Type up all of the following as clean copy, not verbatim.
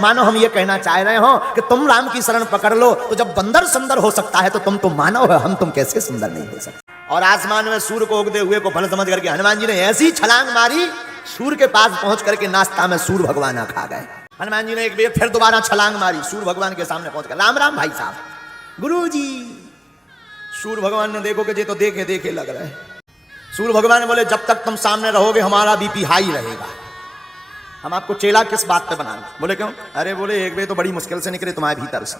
मानो हम ये कहना चाह रहे हो कि तुम राम की शरण पकड़ लो, तो जब बंदर सुंदर हो सकता है तो तुम तो मानव हो, हम तुम कैसे सुंदर नहीं हो सकते। और आसमान में सूर्य को उगते हुए को फल समझ करके हनुमान जी ने ऐसी छलांग मारी, सूर्य के पास पहुंच करके नाश्ता में सूर्य भगवान खा गए। हनुमान जी ने एक बार फिर दोबारा छलांग मारी, सूर्य भगवान के सामने पहुंच गए। राम राम भाई साहब, गुरुजी। सूर्य भगवान ने देखो कि ये तो देखे देखे लग रहे हैं। सूर्य भगवान बोले जब तक तुम सामने रहोगे हमारा बीपी हाई रहेगा। हम आपको चेला किस बात पे बनाना? बोले क्यों? अरे बोले एक वे तो बड़ी मुश्किल से निकले तुम्हारे भीतर से।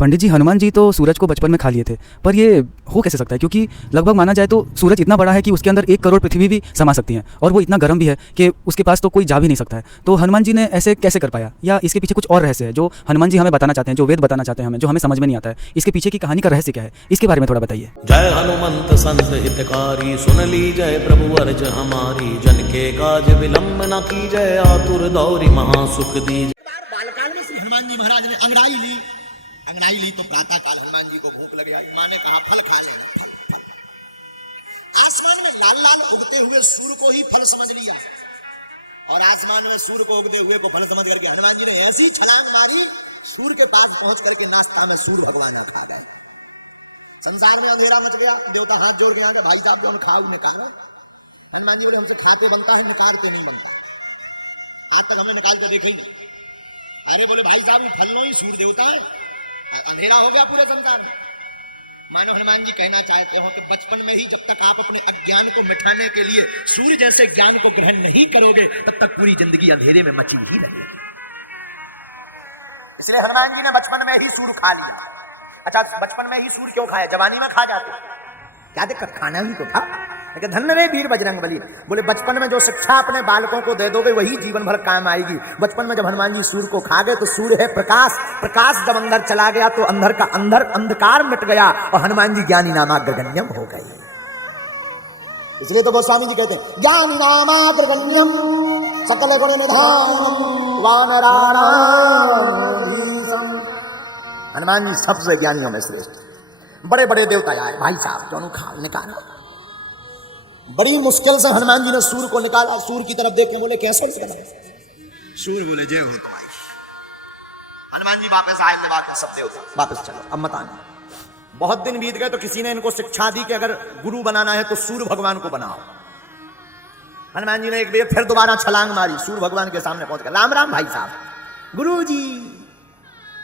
पंडित जी, हनुमान जी तो सूरज को बचपन में खा लिए थे, पर ये हो कैसे सकता है? क्योंकि लगभग माना जाए तो सूरज इतना बड़ा है कि उसके अंदर 1 करोड़ पृथ्वी भी समा सकती है, और वो इतना गर्म भी है कि उसके पास तो कोई जा भी नहीं सकता है। तो हनुमान जी ने ऐसे कैसे कर पाया? या इसके पीछे कुछ और रहस्य है जो हनुमान जी हमें बताना चाहते हैं, जो वेद बताना चाहते हैं हमें, जो हमें समझ में नहीं आता है? इसके पीछे की कहानी का रहस्य क्या है, इसके बारे में थोड़ा बताइए। जय हनुमंत संत हितकारी, सुन ली जय प्रभु अर्ज हमारी, जन के काज विलंब न की जय, आतुर दौरी महासुख दी। बालकाल में श्री हनुमान जी महाराज ने अंगड़ाई ली तो प्रातः काल हनुमान जी को भूख लग आई। माँ ने कहा फल खा लेना, फल फल। आसमान में लाल लाल उगते हुए सूर्य को ही फल समझ लिया, और आसमान में सूर्य को उगते हुए को फल समझ करके हनुमान जी ने ऐसी छलांग मारी, सूर्य के पास पहुंच करके नाश्ता में सूर्य भगवान खा गए। संसार में अंधेरा मच गया। देवता हाथ जोड़ के आ गए, भाई साहब जो खाओ निकालो। हनुमान जी बोले हमसे खाते बनता है, निकारते नहीं बनता। आज तक हमने निकालते देखा ही नहीं। अरे बोले भाई साहब वो फल नो ही सूर्य देवता है, अंधेरा हो गया पूरे संसार में। मानो हनुमान जी कहना चाहते हो कि बचपन में ही जब तक आप अपने अज्ञान को मिटाने के लिए सूर्य जैसे ज्ञान को ग्रहण नहीं करोगे, तब तक पूरी जिंदगी अंधेरे में मची ही रहेगी। इसलिए हनुमान जी ने बचपन में ही सूर्य खा लिया। अच्छा, बचपन में ही सूर्य क्यों खाया? जवानी में खा जाते, क्या दिक्कत? खाना ही तो था। लेकिन धन्य रे वीर बजरंग बली। बोले बचपन में जो शिक्षा अपने बालकों को दे दोगे वही जीवन भर काम आएगी। बचपन में जब हनुमान जी सूर्य को खा गए तो सूर्य है प्रकाश, प्रकाश जब अंदर चला गया तो अंदर का अंधकार मिट गया और हनुमान जी ज्ञानी नामाग्रगण्यम हो गए। इसलिए तो गोस्वामी जी कहते हैं ज्ञानी नामाग्रगण्यम सकल गुण निधानम वानराणाम। हनुमान जी सबसे ज्ञानियों में श्रेष्ठ। बड़े बड़े देवता आए, भाई साहब दोनों खा निकाला। बड़ी मुश्किल से हनुमान जी ने सूर्य को निकाला। सूर्य की तरफ देख के बोले कैसे निकाला? सूर्य बोले जय हो तुम्हारी। हनुमान जी वापस आए, बात सब देवता वापस चलो, अब मत आना। बहुत दिन बीत गए तो किसी ने इनको शिक्षा दी कि अगर गुरु बनाना है तो सूर्य भगवान को बनाओ। हनुमान जी ने एक बार फिर दोबारा छलांग मारी, सूर्य भगवान के सामने पहुंच गए। राम राम भाई साहब, गुरु जी।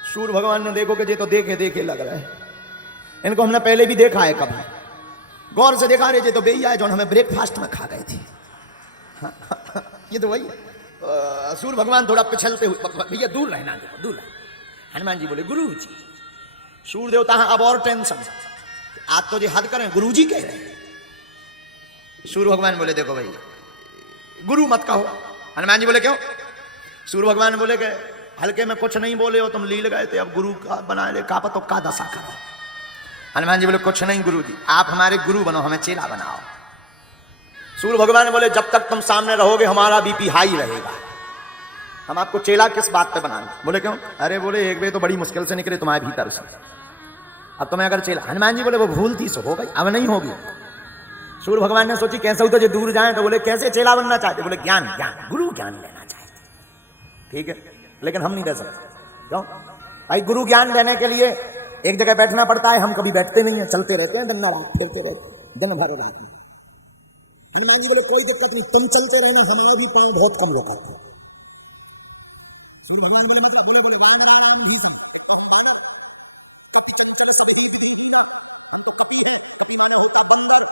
सूर्य भगवान ने देखो कि ये तो देखे देखे लग रहे हैं, इनको हमने पहले भी देखा है, कभी गौर से देखा रहे तो भैया है जो हमें ब्रेकफास्ट में खा गए थे। ये तो वही। सूर्य भगवान थोड़ा पिछलते हुए, भैया दूर रहना, देखो दूर रहना। हनुमान जी बोले गुरु जी। सूर्य देवता है अब और टेंशन, आज तो जी हद करें, गुरु जी कह रहे हैं। सूर्य भगवान बोले देखो भाई गुरु मत कहो। हनुमान जी बोले क्यों? सूर्य भगवान बोले कि हल्के में कुछ नहीं बोले हो, तुम लील गए थे, अब गुरु का बना ले, का तो का दशा करो। हनुमान जी बोले कुछ नहीं गुरु जी, आप हमारे गुरु बनो, हमें चेला बनाओ। सूर्य भगवान बोले जब तक तुम सामने रहोगे हमारा बीपी हाई रहेगा। हम आपको चेला किस बात पे बनाना? बोले क्यों? अरे बोले एक वे तो बड़ी मुश्किल से निकले तुम्हारे भीतर से, अब तुम्हें अगर चेला। हनुमान जी बोले वो भूल थी सो हो गई, अब नहीं होगी। सूर्य भगवान ने सोची कैसे होता जो दूर जाए, तो बोले कैसे चेला बनना चाहते? बोले ज्ञान ज्ञान गुरु ज्ञान लेना चाहते। ठीक है, लेकिन हम नहीं दे सकते। क्यों भाई? गुरु ज्ञान लेने के लिए एक जगह बैठना पड़ता है, हम कभी बैठते नहीं है, चलते रहते हैं दिन रात, फिरते रहते दिन भर और रात में। हनुमान जी बोले कोई दिक्कत नहीं, तुम चलते रहना, हमारा भी पांव बहुत कम रोका था। सूर्य भगवान बोले मतलब? बोले वानराणाम भीषम। एक तो हम वानर, कपि चंचल सभी विधिहीना, हम तो कपि हैं। कपि माने होता बंदर।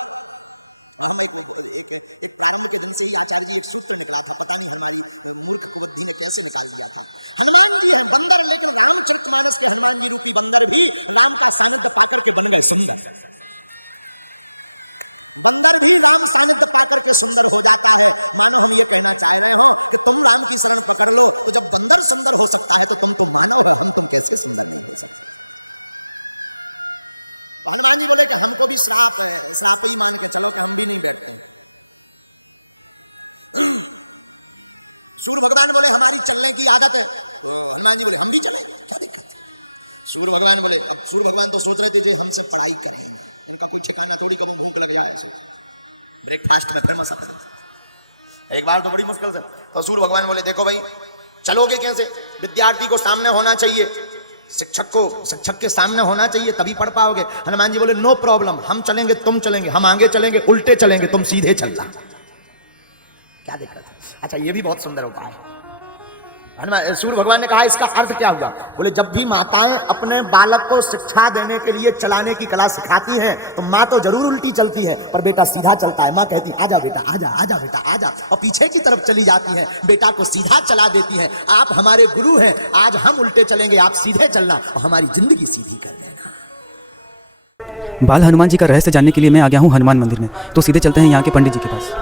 हम एक प्रारंभ के दिन से ही आचार्य जी एक सूत्र निकला था, पता नहीं हमारी मूर्ख कुबुद्धि ने कैसे निकाल दिया था। हनुमान जी हैं बंदर, लेकिन रामचरितमानस के हनुमान जी रूपी बंदर भी राम का सानिध्य पाकर के बन गए सुंदर। बंदर भी राम सानिध्य पाकर के सुंदर हो जाता है। मानो हम ये कहना चाह रहे हो कि तुम राम की शरण पकड़ लो, तो जब बंदर सुंदर हो सकता है तो तुम तो मानव हो, हम तुम कैसे सुंदर नहीं हो सकते। तो हनुमान जी बोले कि हमको भी श्राप है, श्राप ही मान के चलो कि हम भी नहीं बैठते हैं। सूर्य भगवान बोले हमारी चलने की आदत है। तो हनुमान जी बोले हम भी चलें, क्या दिक्कत है? सूर्य भगवान बोले, अब सूर्य भगवान तो सोच रहे थे जे हमसे पढ़ाई करें ना, इनका कोई ठिकाना थोड़ी, कब भूख लग जाए ऐसे ब्रेकफास्ट में फिर मसा करें। एक बार तो बड़ी मुश्किल से। तो सूर्य भगवान बोले देखो भाई चलोगे कैसे? विद्यार्थी को सामने होना चाहिए, शिक्षक के सामने होना चाहिए, तभी पढ़ पाओगे। हनुमान जी बोले नो प्रॉब्लम, हम चलेंगे तुम चलेंगे, हम आगे चलेंगे उल्टे चलेंगे, तुम सीधे चलना। क्या दिक्कत है? अच्छा, ये भी बहुत सुंदर उपाय है। हनुमान सूर्य भगवान ने कहा इसका अर्थ क्या हुआ? बोले जब भी माताएं अपने बालक को शिक्षा देने के लिए चलाने की कला सिखाती हैं तो माँ तो जरूर उल्टी चलती है, पर बेटा सीधा चलता है। माँ कहती है आजा बेटा आजा, आजा बेटा आजा, और पीछे की तरफ चली जाती है, बेटा को सीधा चला देती है। आप हमारे गुरु हैं, आज हम उल्टे चलेंगे, आप सीधे चलना और हमारी जिंदगी सीधी कर देना। बाल हनुमान जी का रहस्य जानने के लिए मैं आ गया हूँ हनुमान मंदिर में। तो सीधे चलते हैं यहाँ के पंडित जी के पास।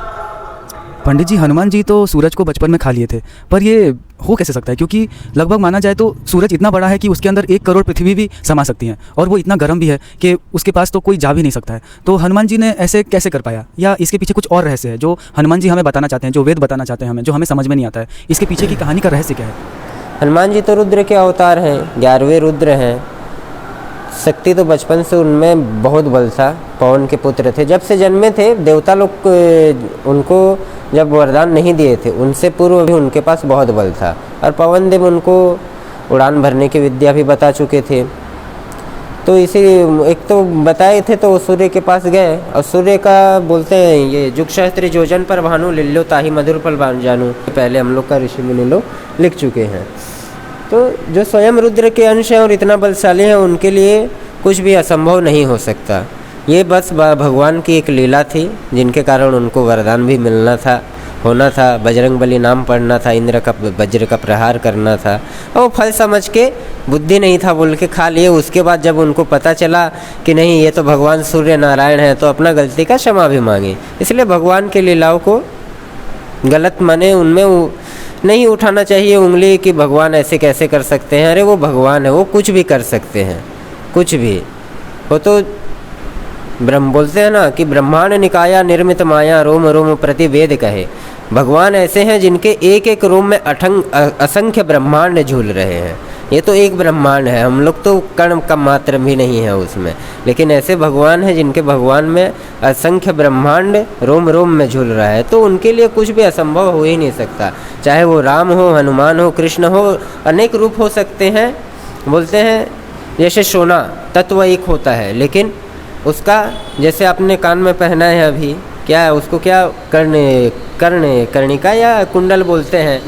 पंडित जी, हनुमान जी तो सूरज को बचपन में खा लिए थे, पर ये हो कैसे सकता है? क्योंकि लगभग माना जाए तो सूरज इतना बड़ा है कि उसके अंदर 1 करोड़ पृथ्वी भी समा सकती हैं, और वो इतना गर्म भी है कि उसके पास तो कोई जा भी नहीं सकता है। तो हनुमान जी ने ऐसे कैसे कर पाया? या इसके पीछे कुछ और रहस्य है जो हनुमान जी हमें बताना चाहते हैं, जो वेद बताना चाहते हैं हमें, जो हमें समझ में नहीं आता है? इसके पीछे की कहानी का रहस्य क्या है? हनुमान जी तो रुद्र के अवतार हैं, 11वें रुद्र हैं। शक्ति तो बचपन से उनमें बहुत बल था, पवन के पुत्र थे। जब से जन्मे थे, देवता लोग उनको जब वरदान नहीं दिए थे, उनसे पूर्व भी उनके पास बहुत बल था, और पवन देव उनको उड़ान भरने की विद्या भी बता चुके थे। तो इसी एक तो बताए थे, तो सूर्य के पास गए, और सूर्य का बोलते हैं ये जुग सहस्त्र योजन पर भानु लिल्लो ताही मधुर फल जानू, पहले हम लोग का ऋषि मुनि लोग लिख चुके हैं। तो जो स्वयं रुद्र के अंश हैं और इतना बलशाली हैं, उनके लिए कुछ भी असंभव नहीं हो सकता। ये बस भगवान की एक लीला थी, जिनके कारण उनको वरदान भी मिलना था, होना था। बजरंग बली नाम पढ़ना था, इंद्र का वज्र का प्रहार करना था, और फल समझ के बुद्धि नहीं था बोल के खा लिए। उसके बाद जब उनको पता चला कि नहीं ये तो भगवान सूर्य नारायण है, तो अपना गलती का क्षमा भी मांगी। इसलिए भगवान की लीलाओं को गलत माने, उनमें नहीं उठाना चाहिए उंगली कि भगवान ऐसे कैसे कर सकते हैं। अरे वो भगवान है, वो कुछ भी कर सकते हैं, कुछ भी। वो तो ब्रह्म बोलते हैं ना कि ब्रह्मांड निकाया निर्मित माया, रोम रोम प्रति वेद कहे। भगवान ऐसे हैं जिनके एक एक रोम में असंख्य ब्रह्मांड झूल रहे हैं। ये तो एक ब्रह्मांड है, हम लोग तो कण का मात्र भी नहीं है उसमें, लेकिन ऐसे भगवान हैं जिनके भगवान में असंख्य ब्रह्मांड रोम रोम में झूल रहा है। तो उनके लिए कुछ भी असंभव हो ही नहीं सकता, चाहे वो राम हो, हनुमान हो, कृष्ण हो, अनेक रूप हो सकते हैं। बोलते हैं जैसे सोना तत्व एक होता है, लेकिन उसका जैसे आपने कान में पहना है अभी, क्या है उसको, क्या कर्णिका या कुंडल बोलते हैं,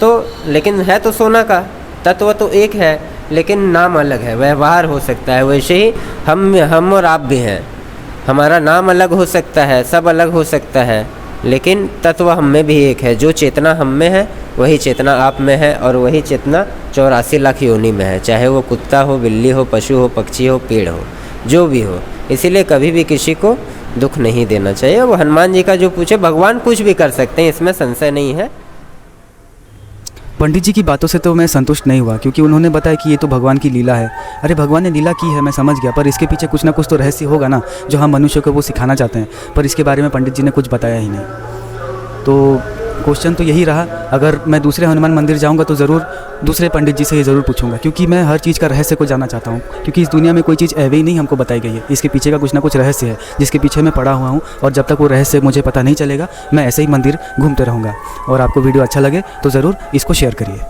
तो लेकिन है तो सोना का तत्व तो एक है, लेकिन नाम अलग है, व्यवहार हो सकता है। वैसे ही हम और आप भी हैं, हमारा नाम अलग हो सकता है, सब अलग हो सकता है, लेकिन तत्व हम में भी एक है। जो चेतना हम में है वही चेतना आप में है, और वही चेतना 84 लाख योनि में है, चाहे वो कुत्ता हो, बिल्ली हो, पशु हो, पक्षी हो, पेड़ हो, जो भी हो। इसीलिए कभी भी किसी को दुख नहीं देना चाहिए। वो हनुमान जी का जो पूछे, भगवान कुछ भी कर सकते हैं, इसमें संशय नहीं है। पंडित जी की बातों से तो मैं संतुष्ट नहीं हुआ, क्योंकि उन्होंने बताया कि ये तो भगवान की लीला है। अरे भगवान ने लीला की है, मैं समझ गया, पर इसके पीछे कुछ ना कुछ तो रहस्य होगा ना, जो हम मनुष्य को वो सिखाना चाहते हैं, पर इसके बारे में पंडित जी ने कुछ बताया ही नहीं। तो क्वेश्चन तो यही रहा, अगर मैं दूसरे हनुमान मंदिर जाऊंगा तो ज़रूर दूसरे पंडित जी से ये ज़रूर पूछूंगा, क्योंकि मैं हर चीज़ का रहस्य को जानना चाहता हूँ। क्योंकि इस दुनिया में कोई चीज़ ऐसे ही नहीं हमको बताई गई है, इसके पीछे का कुछ ना कुछ रहस्य है, जिसके पीछे मैं पड़ा हुआ हूँ, और जब तक वो रहस्य मुझे पता नहीं चलेगा, मैं ऐसे ही मंदिर घूमते रहूँगा। और आपको वीडियो अच्छा लगे तो ज़रूर इसको शेयर करिए।